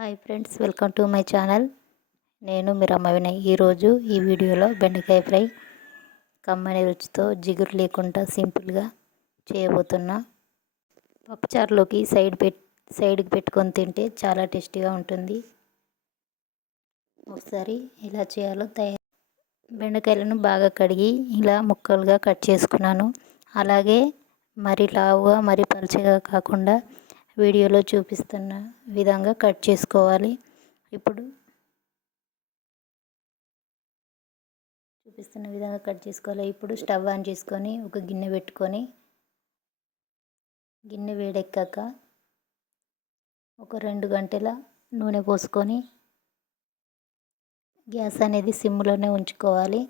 Hi friends, welcome to my channel. నేను మీ రమ్మ వినయ్. ఈరోజు ఈ వీడియోలో బెండకాయ ఫ్రై కమ్మని రుచితో జిగురు లేకుండా సింపుల్గా చేయబోతున్నా. పప్పుచారులోకి సైడ్కి పెట్టుకొని తింటే చాలా టేస్టీగా ఉంటుంది. ఒకసారి ఎలా చేయాలో బెండకాయలను బాగా కడిగి ఇలా ముక్కలుగా కట్ చేసుకున్నాను. అలాగే మరి లావుగా మరి పలుచగా కాకుండా వీడియోలో చూపిస్తున్న విధంగా కట్ చేసుకోవాలి. ఇప్పుడు చూపిస్తున్న విధంగా కట్ చేసుకోవాలి. ఇప్పుడు స్టవ్ ఆన్ చేసుకొని ఒక గిన్నె పెట్టుకొని గిన్నె వేడెక్కాక ఒక 2 గంటల నూనె పోసుకొని గ్యాస్ అనేది సిమ్లోనే ఉంచుకోవాలి.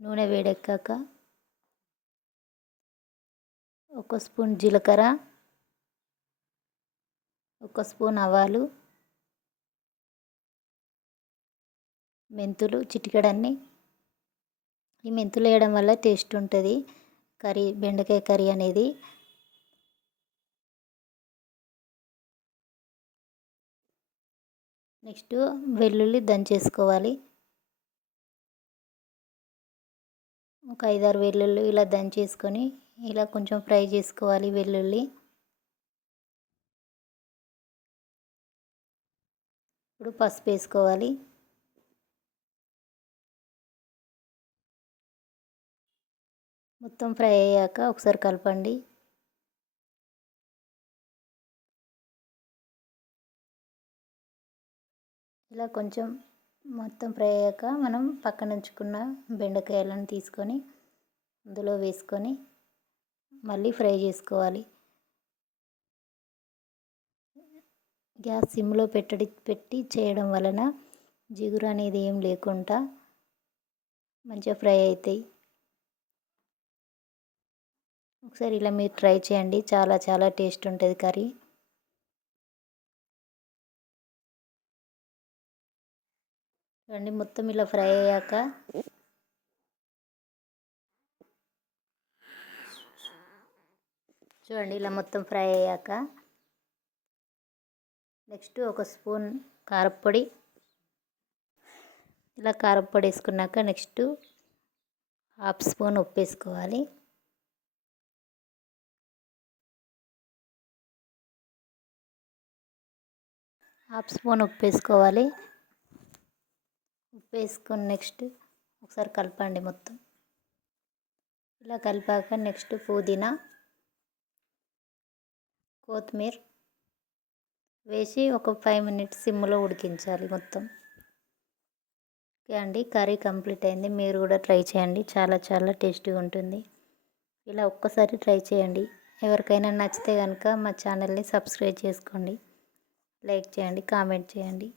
నూనె వేడెక్కాక 1 స్పూన్ జీలకర్ర, 1 స్పూన్ ఆవాలు, మెంతులు చిటికెడన్ని. ఈ మెంతులు వేయడం వల్ల టేస్ట్ ఉంటుంది బెండకాయ కర్రీ అనేది. నెక్స్ట్ వెల్లుల్లి దంచేసుకోవాలి. ఒక 5-6 వెల్లుల్లి ఇలా దంచేసుకొని ఇలా కొంచెం ఫ్రై చేసుకోవాలి వెల్లుల్లి. ఇప్పుడు పసుపు వేసుకోవాలి. మొత్తం ఫ్రై అయ్యాక ఒకసారి కలపండి. ఇలా కొంచెం మొత్తం ఫ్రై అయ్యాక మనం పక్కన ఉంచుకున్న బెండకాయలను తీసుకొని అందులో వేసుకొని మళ్ళీ ఫ్రై చేసుకోవాలి. గ్యాస్ సిమ్లో పెట్టి చేయడం వలన జిగురు అనేది ఏం లేకుండా మంచిగా ఫ్రై అవుతాయి. ఒకసారి ఇలా మీరు ట్రై చేయండి, చాలా చాలా టేస్ట్ ఉంటుంది కర్రీ. చూడండి మొత్తం ఇలా ఫ్రై అయ్యాక నెక్స్ట్ 1 స్పూన్ కారప్పొడి. ఇలా కారప్పొడి వేసుకున్నాక నెక్స్ట్ 1/2 స్పూన్ ఉప్పు వేసుకోవాలి. ఉప్పు వేసుకొని నెక్స్ట్ ఒకసారి కలపండి మొత్తం. ఇలా కలిపాక నెక్స్ట్ పుదీనా, కొత్తిమీర వేసి ఒక 5 మినిట్స్ సిమ్లో ఉడికించాలి మొత్తం. ఓకే అండి, కర్రీ కంప్లీట్ అయింది. మీరు కూడా ట్రై చేయండి, చాలా చాలా టేస్టీగా ఉంటుంది. ఇలా ఒక్కసారి ట్రై చేయండి. ఎవరికైనా నచ్చితే కనుక మా ఛానల్ని సబ్స్క్రైబ్ చేసుకోండి, లైక్ చేయండి, కామెంట్ చేయండి.